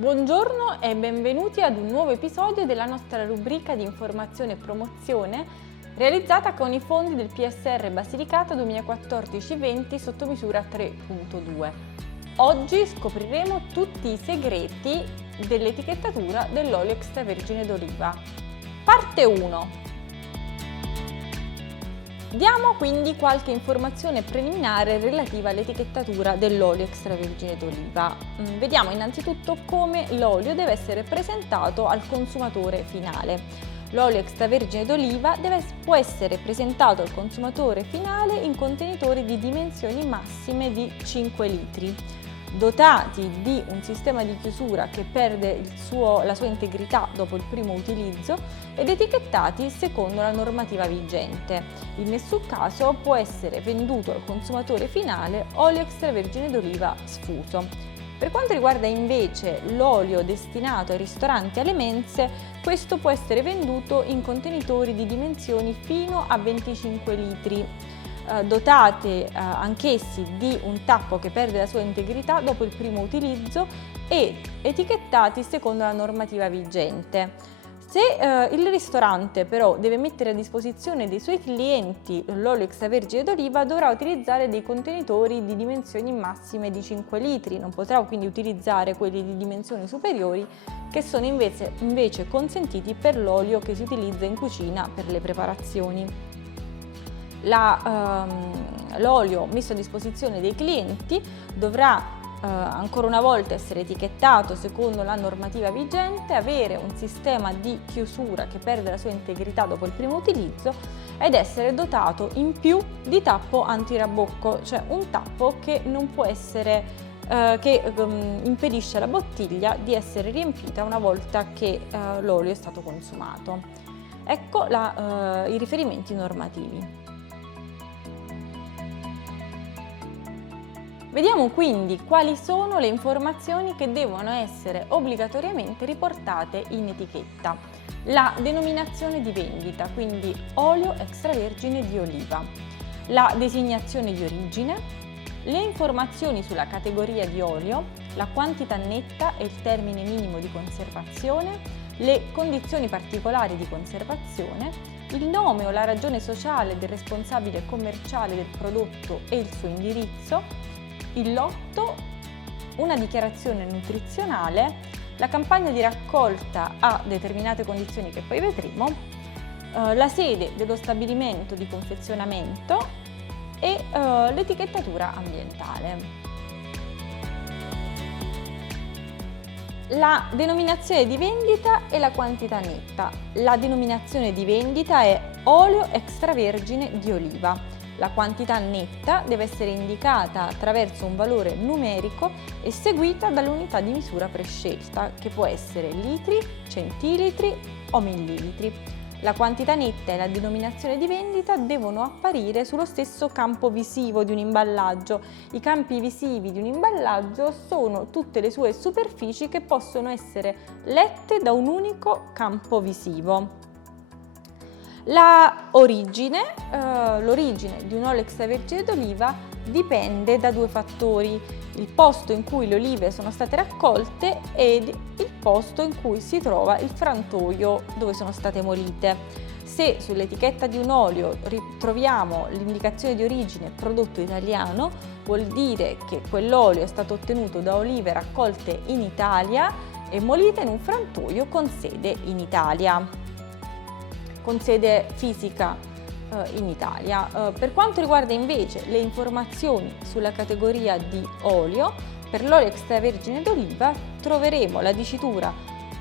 Buongiorno e benvenuti ad un nuovo episodio della nostra rubrica di informazione e promozione realizzata con i fondi del PSR Basilicata 2014-20 sotto misura 3.2. Oggi scopriremo tutti i segreti dell'etichettatura dell'olio extravergine d'oliva. Parte 1. Diamo quindi qualche informazione preliminare relativa all'etichettatura dell'olio extravergine d'oliva. Vediamo innanzitutto come l'olio deve essere presentato al consumatore finale. L'olio extravergine d'oliva può essere presentato al consumatore finale in contenitori di dimensioni massime di 5 litri, dotati di un sistema di chiusura che perde la sua integrità dopo il primo utilizzo ed etichettati secondo la normativa vigente. In nessun caso può essere venduto al consumatore finale olio extravergine d'oliva sfuso. Per quanto riguarda invece l'olio destinato ai ristoranti e alle mense, questo può essere venduto in contenitori di dimensioni fino a 25 litri, dotati anch'essi di un tappo che perde la sua integrità dopo il primo utilizzo e etichettati secondo la normativa vigente. Se il ristorante però deve mettere a disposizione dei suoi clienti l'olio extravergine d'oliva, dovrà utilizzare dei contenitori di dimensioni massime di 5 litri, non potrà quindi utilizzare quelli di dimensioni superiori che sono invece consentiti per l'olio che si utilizza in cucina per le preparazioni. L'olio messo a disposizione dei clienti dovrà ancora una volta essere etichettato secondo la normativa vigente, avere un sistema di chiusura che perde la sua integrità dopo il primo utilizzo ed essere dotato in più di tappo antirabocco, cioè un tappo che non può essere che impedisce alla bottiglia di essere riempita una volta che l'olio è stato consumato. Ecco i riferimenti normativi. Vediamo quindi quali sono le informazioni che devono essere obbligatoriamente riportate in etichetta. La denominazione di vendita, quindi olio extravergine di oliva, la designazione di origine, le informazioni sulla categoria di olio, la quantità netta e il termine minimo di conservazione, le condizioni particolari di conservazione, il nome o la ragione sociale del responsabile commerciale del prodotto e il suo indirizzo, il lotto, una dichiarazione nutrizionale, la campagna di raccolta a determinate condizioni che poi vedremo, la sede dello stabilimento di confezionamento e l'etichettatura ambientale. La denominazione di vendita e la quantità netta. La denominazione di vendita è olio extravergine di oliva. La quantità netta deve essere indicata attraverso un valore numerico e seguita dall'unità di misura prescelta, che può essere litri, centilitri o millilitri. La quantità netta e la denominazione di vendita devono apparire sullo stesso campo visivo di un imballaggio. I campi visivi di un imballaggio sono tutte le sue superfici che possono essere lette da un unico campo visivo. L'origine di un olio extravergine d'oliva dipende da due fattori: il posto in cui le olive sono state raccolte ed il posto in cui si trova il frantoio dove sono state molite. Se sull'etichetta di un olio ritroviamo l'indicazione di origine prodotto italiano, vuol dire che quell'olio è stato ottenuto da olive raccolte in Italia e molite in un frantoio con sede in Italia, con sede fisica in Italia. Per quanto riguarda invece le informazioni sulla categoria di olio, per l'olio extravergine d'oliva troveremo la dicitura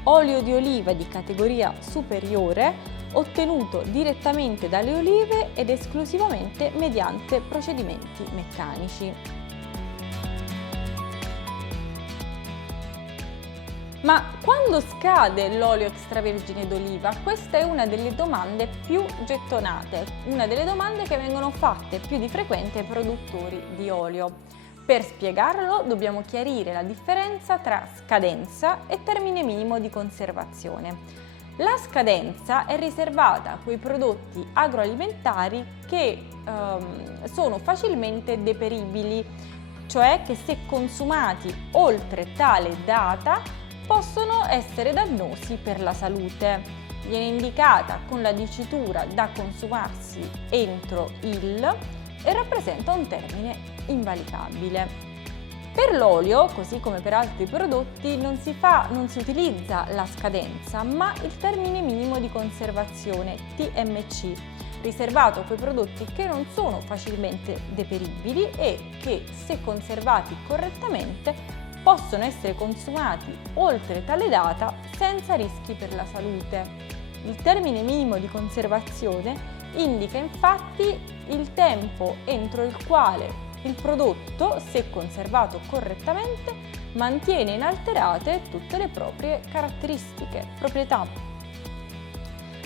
olio di oliva di categoria superiore ottenuto direttamente dalle olive ed esclusivamente mediante procedimenti meccanici. Ma quando scade l'olio extravergine d'oliva? Questa è una delle domande più gettonate, una delle domande che vengono fatte più di frequente ai produttori di olio. Per spiegarlo dobbiamo chiarire la differenza tra scadenza e termine minimo di conservazione. La scadenza è riservata a quei prodotti agroalimentari che sono facilmente deperibili, cioè che se consumati oltre tale data possono essere dannosi per la salute. Viene indicata con la dicitura da consumarsi entro il e rappresenta un termine invalicabile. Per l'olio, così come per altri prodotti, non si utilizza la scadenza, ma il termine minimo di conservazione, TMC, riservato a quei prodotti che non sono facilmente deperibili e che, se conservati correttamente, possono essere consumati oltre tale data senza rischi per la salute. Il termine minimo di conservazione indica infatti il tempo entro il quale il prodotto, se conservato correttamente, mantiene inalterate tutte le proprie caratteristiche, proprietà.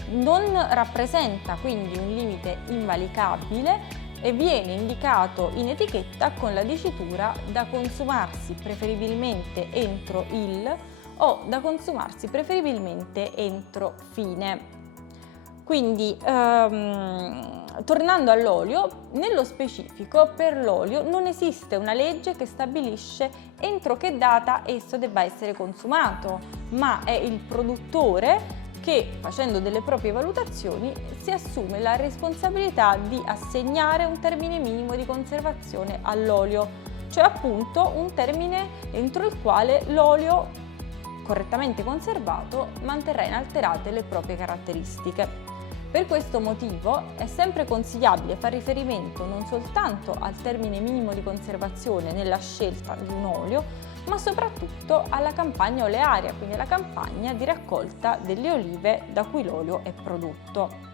Non rappresenta quindi un limite invalicabile e viene indicato in etichetta con la dicitura da consumarsi preferibilmente entro il o da consumarsi preferibilmente entro fine. Quindi, tornando all'olio, nello specifico per l'olio non esiste una legge che stabilisce entro che data esso debba essere consumato, ma è il produttore che, facendo delle proprie valutazioni, si assume la responsabilità di assegnare un termine minimo di conservazione all'olio, cioè appunto un termine entro il quale l'olio correttamente conservato manterrà inalterate le proprie caratteristiche. Per questo motivo è sempre consigliabile fare riferimento non soltanto al termine minimo di conservazione nella scelta di un olio, ma soprattutto alla campagna olearia, quindi alla campagna di raccolta delle olive da cui l'olio è prodotto.